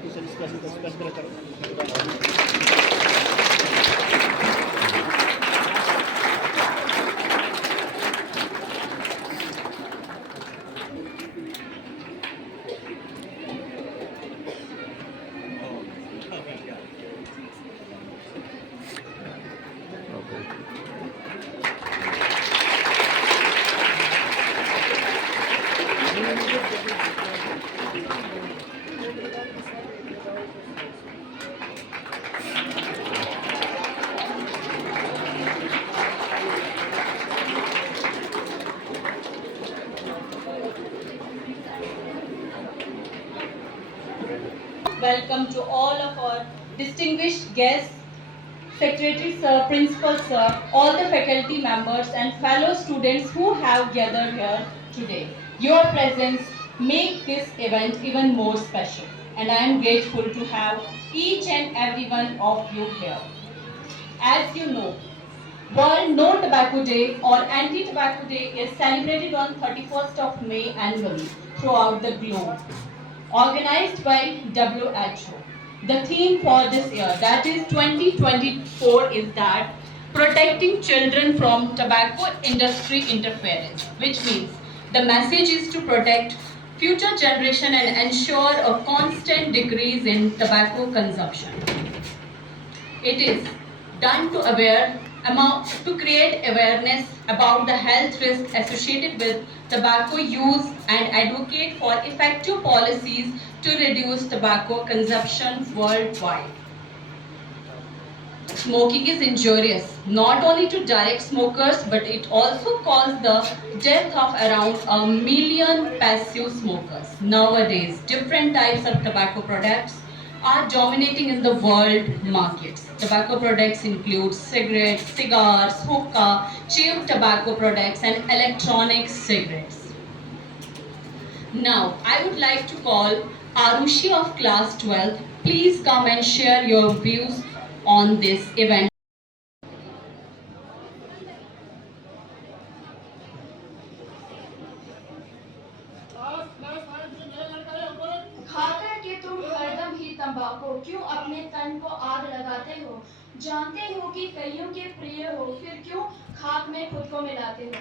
que se discuss better. Welcome to all of our distinguished guests, Secretary Sir, Principal Sir, all the faculty members and fellow students who have gathered here today. Your presence make this event even more special, and I am grateful to have each and every one of you here. As you know, World No Tobacco Day or Anti-Tobacco Day is celebrated on 31st of May annually throughout the globe, organized by WHO. The theme for this year, that is 2024, is that protecting children from tobacco industry interference, which means the message is to protect future generation and ensure a constant decrease in tobacco consumption. It is done to create awareness about the health risks associated with tobacco use and advocate for effective policies to reduce tobacco consumption worldwide. Smoking is injurious not only to direct smokers, but it also caused the death of around 1 million passive smokers. Nowadays, different types of tobacco products are dominating in the world markets. Tobacco products include cigarettes, cigars, hookah, chewed tobacco products, and electronic cigarettes. Now, I would like to call Arushi of class 12. Please come and share your views on this event. खाकर के तुम हरदम ही तंबाकू क्यों अपने तन को आग लगाते हो? जानते हो कि कईयों के प्रिय हो, फिर क्यों खाक में खुद को मिलाते हो?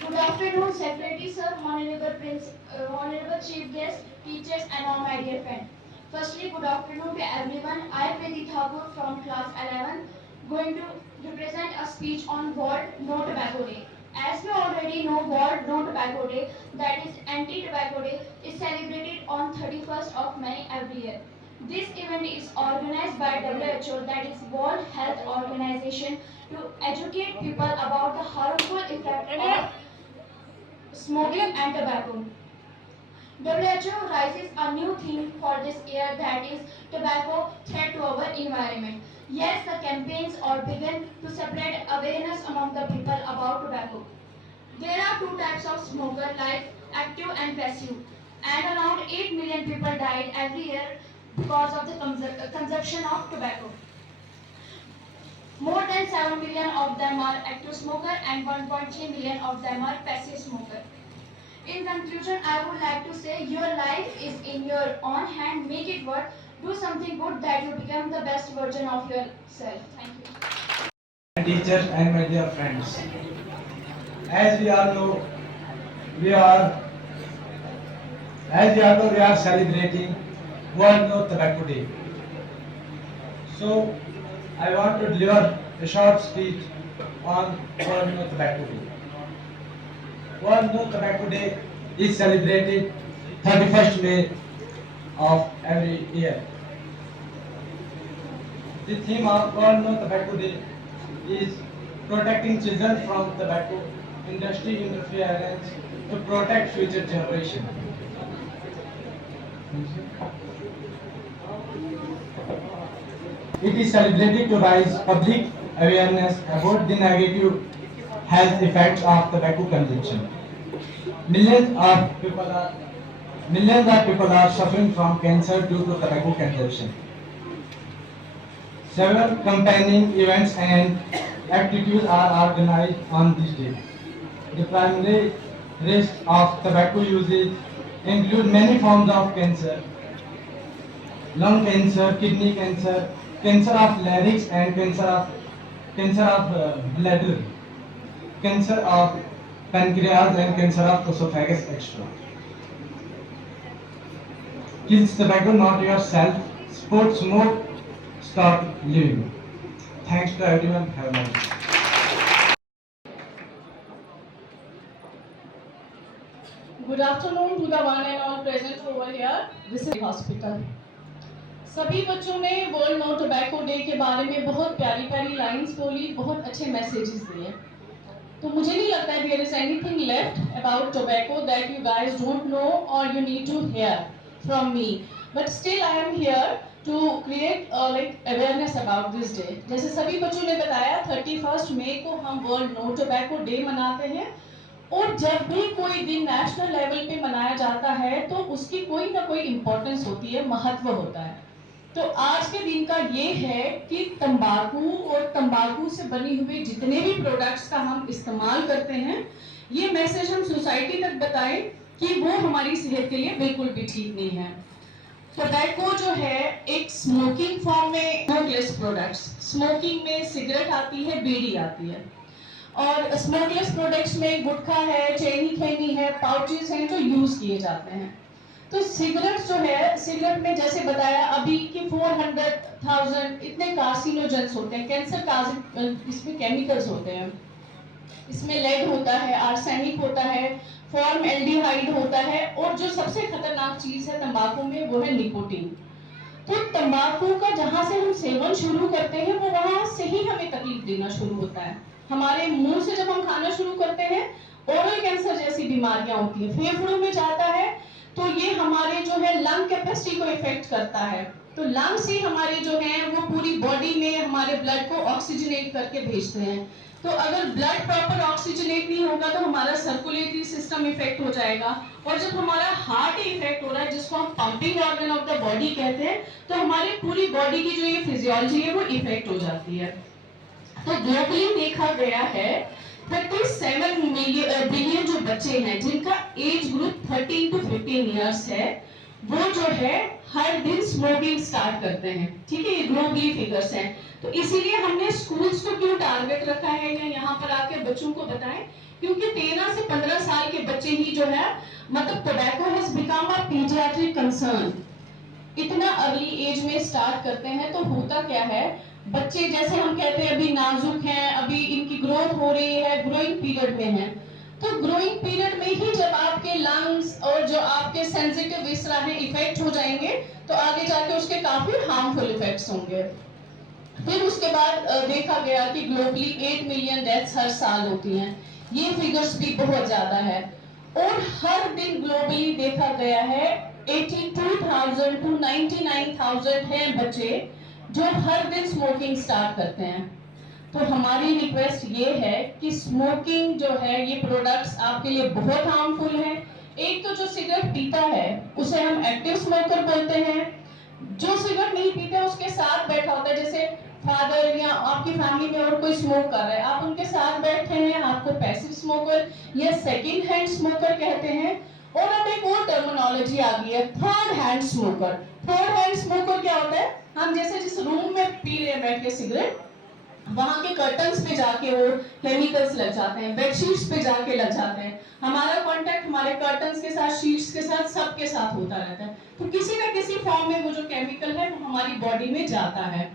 Good afternoon, Secretary Sir, Honorable Chief Guest, teachers and all my dear friends. Firstly, good afternoon to everyone. I, Preeti Thakur from class 11, going to represent a speech on World No Tobacco Day. As we already know, World No Tobacco Day, that is Anti-Tobacco Day, is celebrated on 31st of May every year. This event is organized by WHO, that is World Health Organization, to educate people about the harmful effect of smoking and tobacco. WHO raises a new theme for this year, that is tobacco threat to our environment. Yes, the campaigns are begun to spread awareness among the people about tobacco. There are two types of smoker, like active and passive, and around 8 million people died every year because of the consumption of tobacco. More than 7 million of them are active smoker and 1.3 million of them are passive smoker. In conclusion, I would like to say your life is in your own hand. Make it work. Do something good that you become the best version of yourself. Thank you. Teachers and my dear friends, as we all know, we are we are celebrating World No Tobacco Day. So I want to deliver a short speech on World No Tobacco Day. World No Tobacco Day is celebrated 31st May of every year. The theme of World No Tobacco Day is protecting children from tobacco industry interference to protect future generation. It is celebrated to raise public awareness about the negative health effects of tobacco consumption. Millions of people are suffering from cancer due to tobacco consumption. Several campaigning events and activities are organized on this day. The primary risk of tobacco use include many forms of cancer: lung cancer, kidney cancer, cancer of larynx, and cancer of bladder, cancer of pancreas, and cancer of esophagus, etc. Kills tobacco, not yourself. Sport, smoke, stop living. Thanks to everyone. Have a nice day. Good afternoon to the one and all present over here. This is hospital. सभी बच्चों ने world no tobacco day के बारे में बहुत प्यारी प्यारी लाइंस बोली, बहुत अच्छे मैसेजेस दिए। तो मुझे नहीं लगता है there is anything left about tobacco that you guys don't know और you need to hear from me, but still I am here to create like awareness about this day. जैसे सभी बच्चों ने बताया 31 मई को हम वर्ल्ड नो टोबैको डे मनाते हैं, और जब भी कोई दिन नेशनल लेवल पे मनाया जाता है तो उसकी कोई ना कोई इम्पोर्टेंस होती है, महत्व होता है। तो आज के दिन का ये है कि तंबाकू और तंबाकू से बनी हुई जितने भी प्रोडक्ट्स का हम इस्तेमाल करते हैं, ये मैसेज हम सोसाइटी तक बताएं कि वो हमारी सेहत के लिए बिल्कुल भी ठीक नहीं है। टोबैको जो है एक स्मोकिंग फॉर्म में स्मोकलेस प्रोडक्ट्स, स्मोकिंग में सिगरेट आती है, बीड़ी आती है, और स्मोकलेस प्रोडक्ट्स में गुटखा है, चैनी खैनी है, पाउचेस हैं जो यूज किए जाते हैं। तो सिगरेट जो है, सिगरेट में जैसे बताया अभी कि 400,000 इतने कार्सिनोजेंस होते हैं, कैंसर इसमें केमिकल्स होते हैं। इसमें लेड होता है, आर्सेनिक होता है, फॉर्मएल्डिहाइड होता है, और जो सबसे खतरनाक चीज है तंबाकू में वो है निकोटीन। तो तंबाकू का जहां से हम सेवन शुरू करते हैं वो वहां से ही हमें तकलीफ देना शुरू होता है। हमारे मुंह से जब हम खाना शुरू करते हैं, ओरल कैंसर जैसी बीमारियां होती है, फेफड़ों में जाता है, तो ये हमारे जो है लंग कैपेसिटी को इफेक्ट करता है। तो लंग्स ही हमारे जो है वो पूरी बॉडी में हमारे ब्लड को ऑक्सीजनेट करके भेजते हैं। तो अगर ब्लड प्रॉपर ऑक्सीजनेट नहीं होगा तो हमारा सर्कुलेटरी सिस्टम इफेक्ट हो जाएगा, और जब हमारा हार्ट इफेक्ट हो रहा है, जिसको हम pumping organ of the body कहते हैं, तो हमारी पूरी बॉडी की जो ये फिजियोलॉजी है वो इफेक्ट हो जाती है। तो ग्लोबली देखा गया है 37 बिलियन जो बच्चे हैं जिनका एज ग्रुप 13 to 15 इयर्स है, वो जो है हर दिन स्मोकिंग स्टार्ट करते हैं। ठीक है, ये ग्लोबली फिगर्स हैं। तो इसीलिए हमने स्कूल्स को क्यों टारगेट रखा है या यहाँ पर आके बच्चों को बताएं, क्योंकि 13 से 15 साल के बच्चे ही जो है, मतलब tobacco has become a paediatric concern. इतना अर्ली एज में स्टार्ट करते हैं तो होता क्या है, बच्चे जैसे हम कहते हैं अभी नाजुक हैं, अभी इनकी ग्रोथ हो रही है, ग्रोइंग पीरियड में है। तो ग्रोइंग पीरियड में ही जब आपके लंग्स और जो आपके सेंसिटिव विसरा है इफेक्ट हो जाएंगे, तो आगे जाके उसके काफी हार्मफुल इफेक्ट्स होंगे। फिर उसके बाद देखा गया कि ग्लोबली 8 मिलियन डेथ्स हर साल होती हैं। ये फिगर्स भी बहुत ज्यादा है, और हर दिन ग्लोबली देखा गया है 82,000 to 99,000 हैं बच्चे जो हर दिन स्मोकिंग स्टार्ट करते हैं। तो हमारी रिक्वेस्ट ये है कि स्मोकिंग जो है, ये प्रोडक्ट्स आपके लिए बहुत हार्मफुल है। एक तो जो सिगरेट पीता है उसे हम एक्टिव स्मोकर बोलते हैं, जो सिगरेट नहीं पीता उसके साथ बैठा होता है, जैसे फादर या आपकी फैमिली में और कोई स्मोक कर रहा है, आप उनके साथ बैठे हैं, आपको पैसिव स्मोकर या सेकंड हैंड स्मोकर कहते हैं। और अब एक और टर्मिनोलॉजी आ गई है, third hand smoker. Third hand smoker क्या होता है, हम जैसे जिस रूम में पी रहे हैं बैठ के सिगरेट, वहां के कर्टन्स पे जाके वो केमिकल्स लग जाते हैं, बेडशीट्स पे जाके लग जाते हैं। हमारा कांटेक्ट हमारे कर्टन्स के साथ, शीट्स के साथ, सबके साथ होता रहता है। तो किसी न किसी फॉर्म में वो जो केमिकल है वो हमारी बॉडी में जाता है।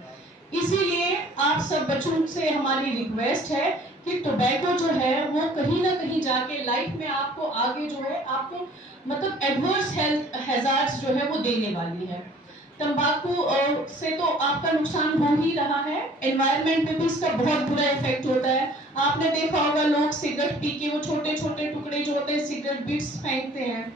इसीलिए आप सब बच्चों से हमारी रिक्वेस्ट है कि टोबैको जो है वो कहीं ना कहीं जाके लाइफ में आपको आगे जो है, आपको मतलब एडवर्स हेल्थ हैजार्ड्स जो है वो देने वाली है। तंबाकू से तो आपका नुकसान हो ही रहा है, एनवायरनमेंट पे भी इसका बहुत बुरा इफेक्ट होता है। आपने देखा होगा लोग सिगरेट पी के वो छोटे छोटे टुकड़े जो होते हैं सिगरेट बिट्स फेंकते हैं,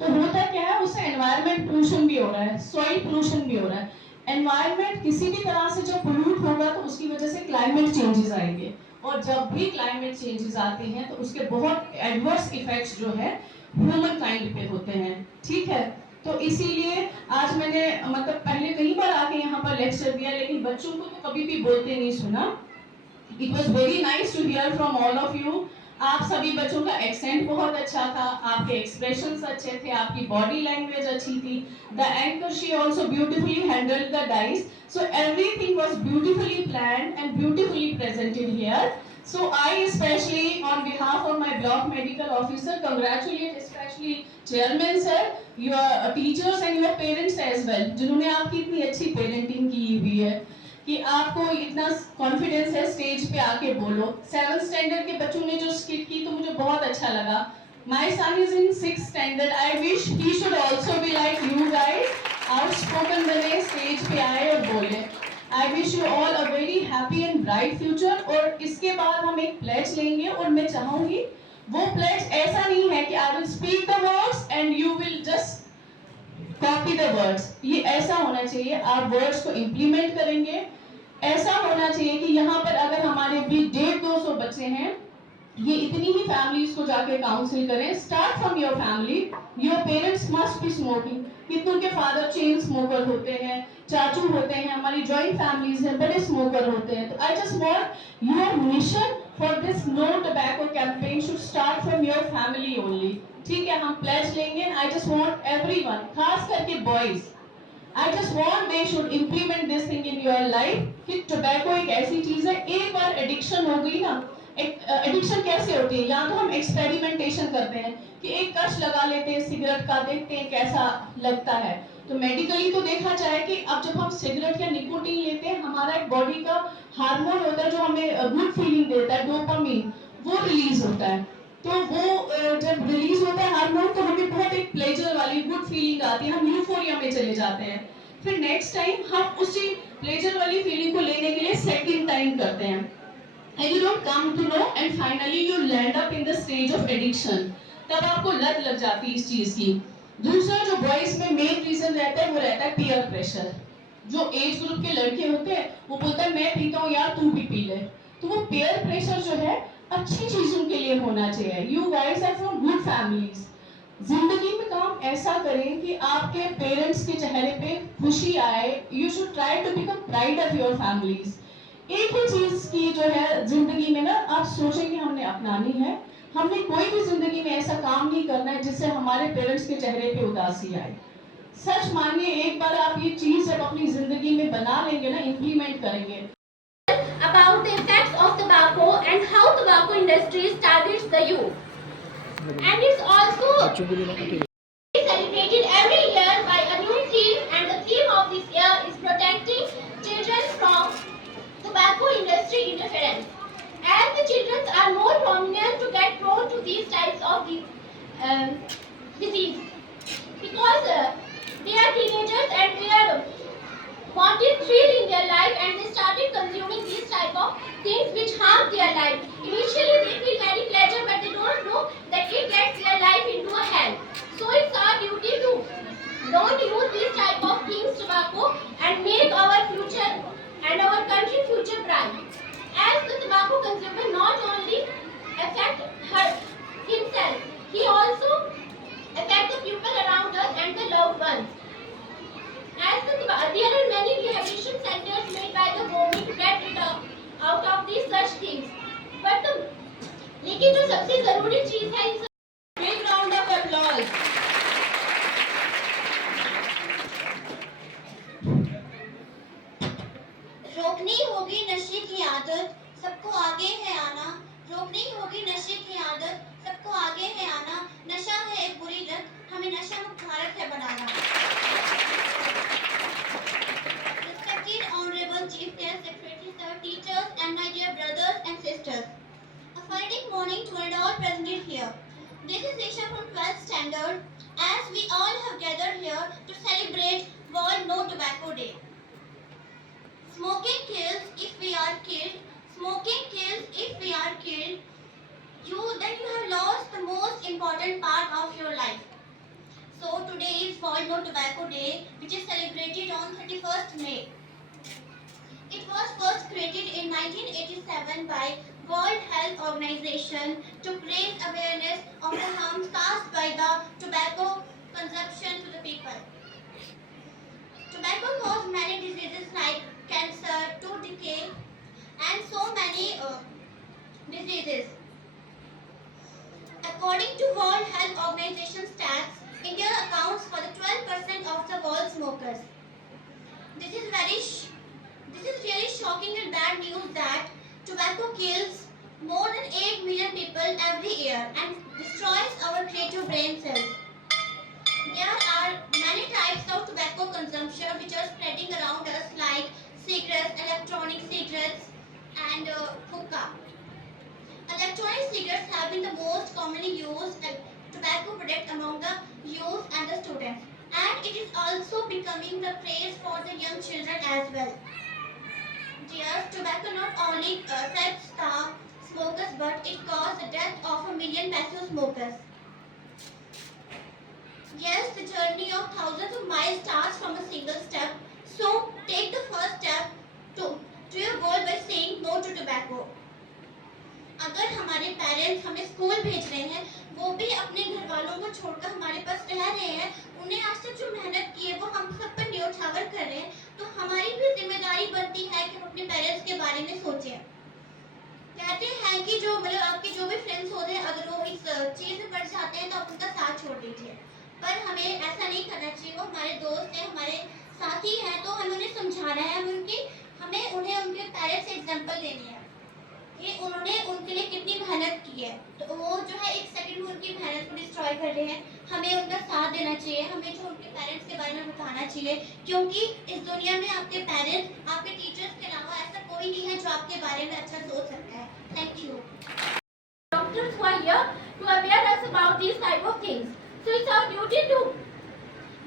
तो होता क्या है, उससे एनवायरनमेंट पोल्यूशन भी हो रहा है, सॉइल पोल्यूशन भी हो रहा है। एनवायरनमेंट किसी भी तरह से जब पोल्यूट होगा तो उसकी वजह से क्लाइमेट चेंजेस आएंगे, और जब भी क्लाइमेट चेंजेस आते हैं तो उसके बहुत एडवर्स इफेक्ट्स जो है ह्यूमन काइंड पे होते हैं। ठीक है, तो इसीलिए आज मैंने मतलब पहले कई बार आके यहाँ पर लेक्चर दिया, लेकिन बच्चों को तो कभी भी बोलते नहीं सुना। It was very nice to hear from all of you. आप सभी बच्चों का एक्सेंट बहुत अच्छा था, आपके एक्सप्रेशंस अच्छे थे, आपकी बॉडी लैंग्वेज अच्छी थी. The anchor she also beautifully handled the dice. So everything was beautifully planned and beautifully presented here. So I especially on behalf of my block medical officer congratulate especially chairman sir, your teachers and your parents as well, जिन्होंने आपकी इतनी अच्छी पेरेंटिंग की हुई है कि आपको इतना कॉन्फिडेंस है स्टेज पे आके बोलो. 7th स्टैंडर्ड के बच्चों ने जो स्किट की तो मुझे बहुत अच्छा लगा. My son is in 6th standard. I wish he should also be like you guys, outspoken बने, स्टेज पे आए और बोले. I wish you all a very happy and bright future. और इसके बाद हम एक प्लेज लेंगे और मैं चाहूंगी वो प्लेज ऐसा नहीं है कि I will speak the words and you will just copy the words. ये ऐसा होना चाहिए आप वर्ड्स को इंप्लीमेंट करेंगे. ऐसा होना चाहिए कि यहाँ पर अगर हमारे भी 150-200 बच्चे हैं, ये इतनी ही फैमिलीज को जाके काउंसिल करें. Start from your family. Your parents must be smoking. कितनों के फादर चेन स्मोकर होते हैं, चाचू होते हैं, हमारी जॉइंट फैमिलीज हैं, बड़े स्मोकर होते हैं. तो I just want your mission for this no tobacco campaign should start from your family only. ठीक है, हम प्लेज लेंगे. आई जस्ट वांट एवरीवन, खास करके boys, I just want they should implement this thing in your life कि टोबैको एक ऐसी चीज है, एक बार एडिक्शन हो गई ना. एडिक्शन कैसे होती है? या तो हम एक्सपेरिमेंटेशन करते हैं कि एक कश लगा लेते हैं सिगरेट का, देखते हैं कैसा लगता है. तो मेडिकली तो देखा जाए कि अब जब हम सिगरेट या निकोटीन लेते हैं, हमारा एक बॉडी का हार्मोन होता है जो हमें गुड फीलिंग देता है, डोपामिन, वो रिलीज होता है. तो वो जब रिलीज होता है हार्मोन तो हमें बहुत एक प्लेजर वाली गुड फीलिंग आती है, हम यूफोरिया में चले जाते हैं. फिर नेक्स्ट टाइम हम उसी प्लेजर वाली फीलिंग को लेने के लिए सेकंड टाइम करते हैं. And you don't come to know and finally you land up in the stage of addiction. तब आपको लत लग जाती है इस चीज की. दूसरा जो बॉयज में मेन रीजन रहता है वो रहता है पीयर प्रेशर. जो एज ग्रुप के लड़के होते हैं वो बोलता है मैं पीता हूँ यार तू भी पी ले. तो वो पीयर प्रेशर जो है अच्छी चीजों के लिए होना चाहिए. You guys are from good families. जिंदगी में काम ऐसा करें कि आपके पेरेंट्स के चेहरे पे खुशी आए. You should try to become pride of your families. एक ही चीज की जो है जिंदगी में ना आप सोचेंगे हमने अपनानी है. हमने कोई भी जिंदगी में ऐसा काम नहीं करना है जिससे हमारे पेरेंट्स के चेहरे पे उदासी आए. सच मानिए, एक बार आप ये चीज जब अपनी जिंदगी में बना लेंगे ना, इम्प्लीमेंट करेंगे. About the effects of tobacco and how tobacco industry targets the youth. And it's also celebrated every year by a new theme, and the theme of this year is protecting children from tobacco industry interference. As the children are more prominent to get prone to these types of disease because they are teenagers and they are wanted thrill in their life, and they started consuming these type of things which harm their life. Initially they feel very pleasure, but they don't know that it gets their life into a hell. So it's our duty to don't use these type of things, tobacco, and make our future and our country future bright. As the tobacco consumer not only affect himself, he also affect the people around us and the loved ones. As there are many rehabilitation centers made by the government to get rid out of these such things. But लेकिन जो सबसे जरूरी चीज है, Big round of applause. रोकनी होगी नशे की आदत, सबको आगे है आना. रोकनी होगी नशे की आदत, सबको आगे है आना. नशा है एक बुरी लत, हमें नशा मुक्त भारत है बनाना. Respected Honorable Chief Guest Secretary Sir, teachers and my dear brothers and sisters. A Friday morning to all presented here. This is Isha from 12th standard, as we all have gathered here to celebrate World No Tobacco Day. Smoking kills if we are killed. Smoking kills if we are killed. Then you have lost the most important part of your life. So today is World No Tobacco Day, which is celebrated on 31st May. It was first created in 1987 by World Health Organization to raise awareness of the harms caused by the tobacco consumption to the people. Tobacco causes many diseases like cancer, tooth decay, and so many diseases. shocking and bad news that tobacco kills more than 8 million people every year and destroys our creative brain cells. There are many types of tobacco consumption which are spreading around us like cigarettes, electronic cigarettes and hookah. Electronic cigarettes have been the most commonly used tobacco product among the youth and the students. And it is also becoming the craze for the young children as well. Dear, tobacco not only sets the smokers but it caused the death of 1 million passive smokers. Yes, the journey of thousands of miles starts from a single step. So take the first step to your goal by saying no to tobacco. अगर हमारे पेरेंट्स हमें स्कूल भेज रहे हैं, वो भी अपने घर वालों को छोड़कर हमारे पास रह रहे हैं, उन्हें आज तक जो मेहनत की है वो हम सब पर न्योछावर कर रहे हैं, तो हमारी भी जिम्मेदारी बनती है कि हम अपने पेरेंट्स के बारे में सोचें। कहते हैं कि जो मतलब आपके जो भी फ्रेंड्स होते हैं, अगर वो इस चीज़ में पड़ जाते हैं तो आप उनका साथ छोड़ दीजिए, पर हमें ऐसा नहीं करना चाहिए। वो हमारे दोस्त हैं, हमारे साथी हैं, तो हमें उन्हें समझाना है, हमें उन्हें उनके पेरेंट्स से एग्जाम्पल देनी है कि उन्होंने उनके लिए कितनी मेहनत की है, तो वो जो है एक सेकंड में उनकी मेहनत को डिस्ट्रॉय कर रहे हैं। हमें उनका साथ देना चाहिए, हमें जो उनके पेरेंट्स के बारे में बताना चाहिए, क्योंकि इस दुनिया में आपके पेरेंट्स, आपके टीचर्स के अलावा ऐसा कोई नहीं है जो आपके बारे में अच्छा सोच सकता है। Thank you. Doctors who are here to aware us about these type of things. So it's our duty to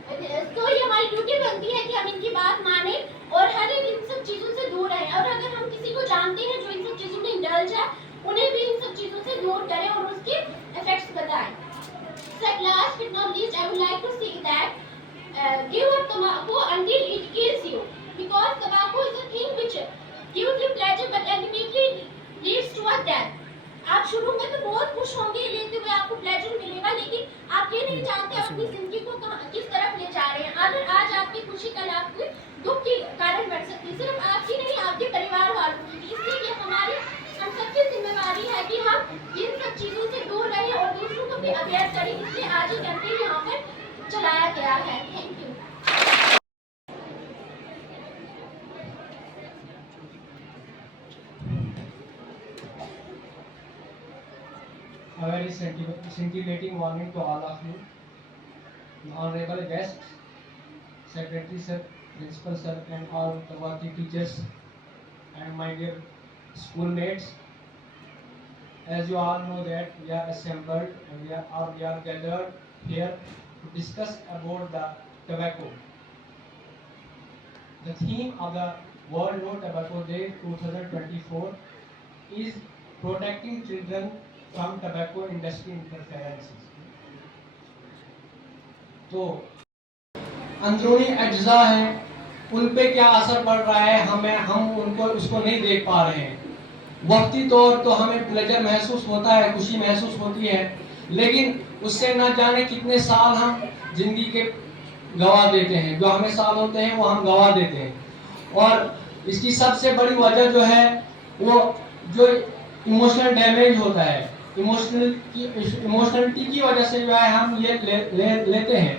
तो ये हमारी ड्यूटी बनती है कि हम इनकी बात माने और हर एक इन सब चीज़ों से दूर रहें, और अगर हम किसी को जानते हैं जो इन सब चीज़ों में इंडल्ज है, उन्हें भी इन सब चीज़ों से दूर करें और उसके इफेक्ट्स बताएं। So last but not least, I would like to say that give up tobacco until it kills you, because tobacco is a thing which gives you pleasure but ultimately leads to a death. आप शुरू में तो बहुत खुश होंगे, लेते हुए आपको प्लेजर मिलेगा, लेकिन आप ये नहीं जानते अपनी जिंदगी को किस तरफ ले जा रहे हैं। अगर आज आपकी खुशी कल आपके दुख के कारण बढ़ सकती है, सिर्फ आपकी नहीं, आपके परिवार वालों की भी। इसलिए ये हमारी हम सबकी जिम्मेवारी है कि हम इन सब चीज़ों से दूर रहें और दूसरों को भी अवेयर करें। इसलिए आज ये कैंपेन यहाँ पर चलाया गया है। Thank you. A very scintillating warning to all of you, honorable guests, secretary sir, principal sir, and all the working teachers, and my dear schoolmates. As you all know that we are assembled and we are gathered here to discuss about the tobacco. The theme of the World No Tobacco Day 2024 is protecting children from tobacco industry interferences. तो अंदरूनी अज्जा हैं, उन पे क्या असर पड़ रहा है हम उनको उसको नहीं देख पा रहे हैं। वक्ती तौर तो हमें प्लेजर महसूस होता है, खुशी महसूस होती है, लेकिन उससे न जाने कितने साल हम जिंदगी के गवा देते हैं। जो हमें साल होते हैं वो हम गवा देते हैं। और इसकी सबसे बड़ी वजह जो है वो जो इमोशनल डैमेज होता है, इमोशनलिटी की वजह से जो है हम ये लेते हैं,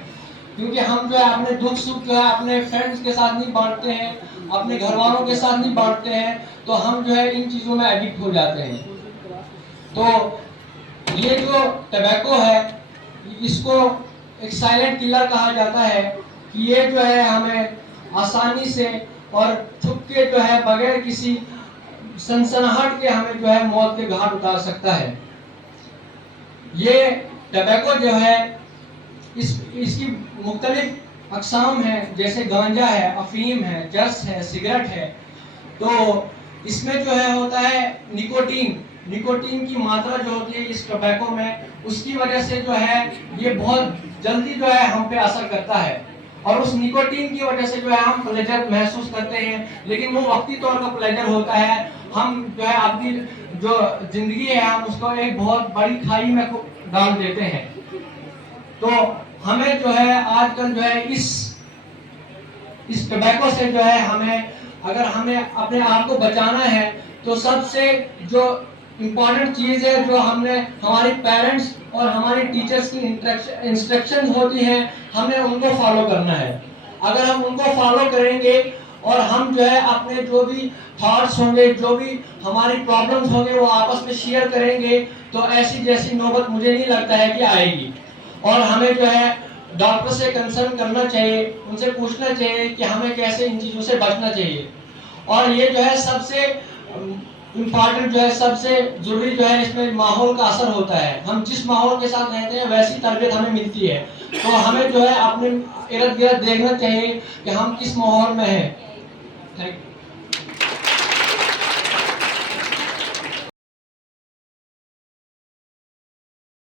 क्योंकि हम जो है अपने दुख सुख जो है अपने फ्रेंड्स के साथ नहीं बांटते हैं, अपने घर वालों के साथ नहीं बांटते हैं, तो हम जो है इन चीज़ों में एडिक्ट हो जाते हैं। तो ये जो टबैको है, इसको एक साइलेंट किलर कहा जाता है कि ये जो है हमें आसानी से और छुप के जो है बगैर किसी सनसनाहट के हमें जो है मौत के घाट उतार सकता है। ये टबैको जो है इसकी मुख्तलिफ अक़साम है, जैसे गांजा है, अफीम है, जर्स है, सिगरेट है। तो इसमें जो है होता है निकोटीन की मात्रा जो होती है इस टबैको में, उसकी वजह से जो है ये बहुत जल्दी जो है हम पे असर करता है, और उस निकोटीन की वजह से जो है हम प्लेजर महसूस करते हैं, लेकिन वो वक्ती तौर का प्लेजर होता है। हम जो है अपनी जो जिंदगी है हम उसको एक बहुत बड़ी खाई में डाल देते हैं। तो हमें जो है आजकल जो है इस टबैको से जो है अगर हमें अपने आप को बचाना है, तो सबसे जो इम्पोर्टेंट चीज़ है जो हमारे पेरेंट्स और हमारे टीचर्स की इंस्ट्रक्शन होती हैं, हमें उनको फॉलो करना है। अगर हम उनको फॉलो करेंगे और हम जो है अपने जो भी थॉट्स होंगे, जो भी हमारी प्रॉब्लम्स होंगे वो आपस में शेयर करेंगे, तो ऐसी जैसी नौबत मुझे नहीं लगता है कि आएगी। और हमें जो है डॉक्टर से कंसर्न करना चाहिए, उनसे पूछना चाहिए कि हमें कैसे इन चीज़ों से बचना चाहिए। और ये जो है सबसे इम्पॉर्टेंट जो है, सबसे जरूरी जो है, इसमें माहौल का असर होता है। हम जिस माहौल के साथ रहते हैं वैसी तरबियत हमें मिलती है। तो हमें जो है अपने इर्द गिर्द देखना चाहिए कि हम किस माहौल में हैं। Thank you.